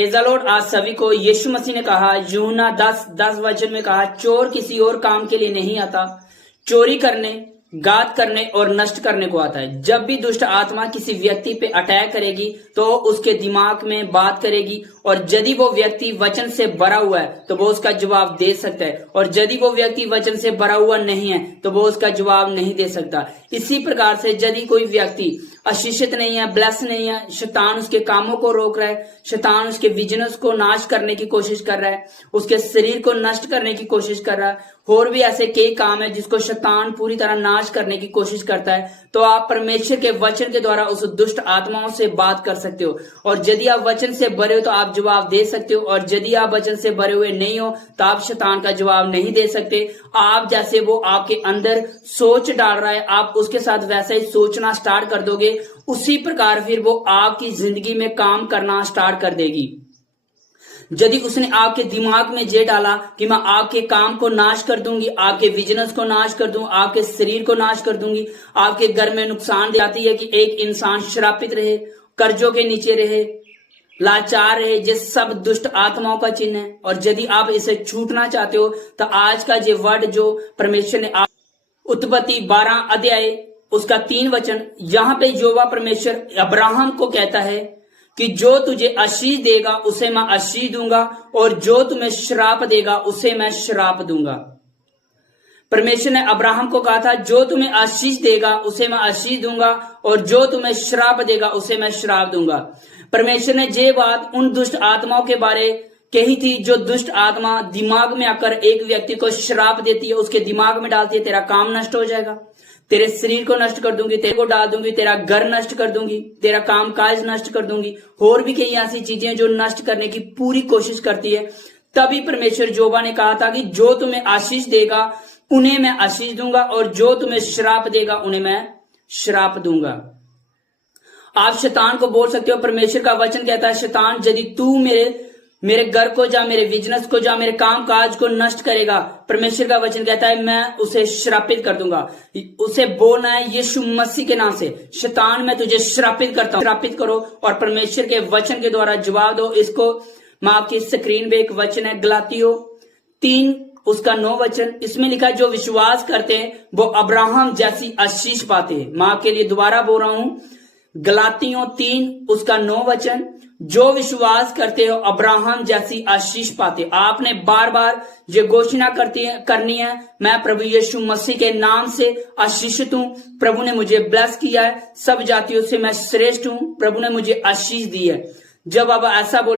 Praise the Lord. आज सभी को यीशु मसीह ने कहा, यूहन्ना 10 वचन में कहा, चोर किसी और काम के लिए नहीं आता, चोरी करने, घात करने और नष्ट करने को आता है। जब भी दुष्ट आत्मा किसी व्यक्ति पे अटैक करेगी तो उसके दिमाग में बात करेगी, और यदि वो व्यक्ति वचन से भरा हुआ है तो वो उसका जवाब दे सकता है, और यदि वो व्यक्ति वचन से भरा हुआ नहीं है तो वो उसका जवाब नहीं दे सकता। इसी प्रकार से यदि कोई व्यक्ति आशीषित नहीं है, ब्लेस नहीं है, शैतान उसके कामों को रोक रहा है, शैतान उसके बिजनेस को नाश करने की कोशिश कर रहा है, उसके शरीर को नष्ट करने की कोशिश कर रहा है, और भी ऐसे कई काम है जिसको शैतान पूरी तरह नाश करने की कोशिश करता है, तो आप परमेश्वर के वचन के द्वारा उस दुष्ट आत्माओं से बात कर सकते हो। और यदि आप वचन से भरे हो तो आप जवाब दे सकते हो, और यदि आप वचन से भरे हुए नहीं हो तो आप शैतान का जवाब नहीं दे सकते। आप जैसे वो आपके अंदर सोच डाल रहा है, आप उसके साथ वैसा ही सोचना स्टार्ट कर दोगे, उसी प्रकार फिर वो आपकी जिंदगी में काम करना स्टार्ट कर देगी। यदि उसने आपके दिमाग में ये डाला कि मैं आपके काम को नाश कर दूंगी, आपके बिजनेस को नाश कर दूंगी, आपके शरीर को नाश कर दूंगी, आपके घर में नुकसान जाती है कि एक इंसान श्रापित रहे, कर्जों के नीचे रहे, लाचार रहे, ये सब दुष्ट आत्माओं का चिन्ह है। और यदि आप इसे छूटना चाहते हो तो आज का ये वर्ड जो परमेश्वर ने उत्पत्ति 12 अध्याय उसका 3 वचन, यहाँ पे यहोवा परमेश्वर अब्राहम को कहता है कि जो तुझे आशीष देगा उसे मैं आशीष दूंगा, और जो तुम्हें श्राप देगा उसे मैं श्राप दूंगा। परमेश्वर ने अब्राहम को कहा था, जो तुम्हें आशीष देगा उसे मैं आशीष दूंगा, और जो तुम्हें श्राप देगा उसे मैं श्राप दूंगा। परमेश्वर ने ये बात उन दुष्ट आत्माओं के बारे कही थी, जो दुष्ट आत्मा दिमाग में आकर एक व्यक्ति को श्राप देती है, उसके दिमाग में डालती है, तेरा काम नष्ट हो जाएगा, तेरे शरीर को नष्ट कर दूंगी, तेरे को डाल दूंगी, तेरा घर नष्ट कर दूंगी, तेरा काम काज नष्ट कर दूंगी, और भी कई ऐसी चीजें जो नष्ट करने की पूरी कोशिश करती है। तभी परमेश्वर यहोवा ने कहा था कि जो तुम्हें आशीष देगा उन्हें मैं आशीष दूंगा, और जो तुम्हें श्राप देगा उन्हें मैं श्राप दूंगा। आप शैतान को बोल सकते हो, परमेश्वर का वचन कहता है, शैतान यदि तू मेरे घर को जा, मेरे बिजनेस को जा, मेरे काम काज को नष्ट करेगा, परमेश्वर का वचन कहता है मैं उसे श्रापित कर दूंगा। उसे बोलना है यीशु मसीह के नाम से, शैतान मैं तुझे श्रापित करता हूं, श्रापित करो, और परमेश्वर के वचन के द्वारा जवाब दो। इसको मैं आपकी स्क्रीन पे एक वचन है, गलातियों 3 उसका 9 वचन, इसमें लिखा है, जो विश्वास करते हैं वो अब्राहम जैसी आशीष पाते हैं। मैं आपके लिए दोबारा बोल रहा हूं, गलातियों 3 उसका 9 वचन, जो विश्वास करते हो अब्राहम जैसी आशीष पाते। आपने बार बार ये घोषणा करनी है, मैं प्रभु यीशु मसीह के नाम से आशीषित हूं, प्रभु ने मुझे ब्लेस किया है, सब जातियों से मैं श्रेष्ठ हूं, प्रभु ने मुझे आशीष दी है। जब आप ऐसा बोल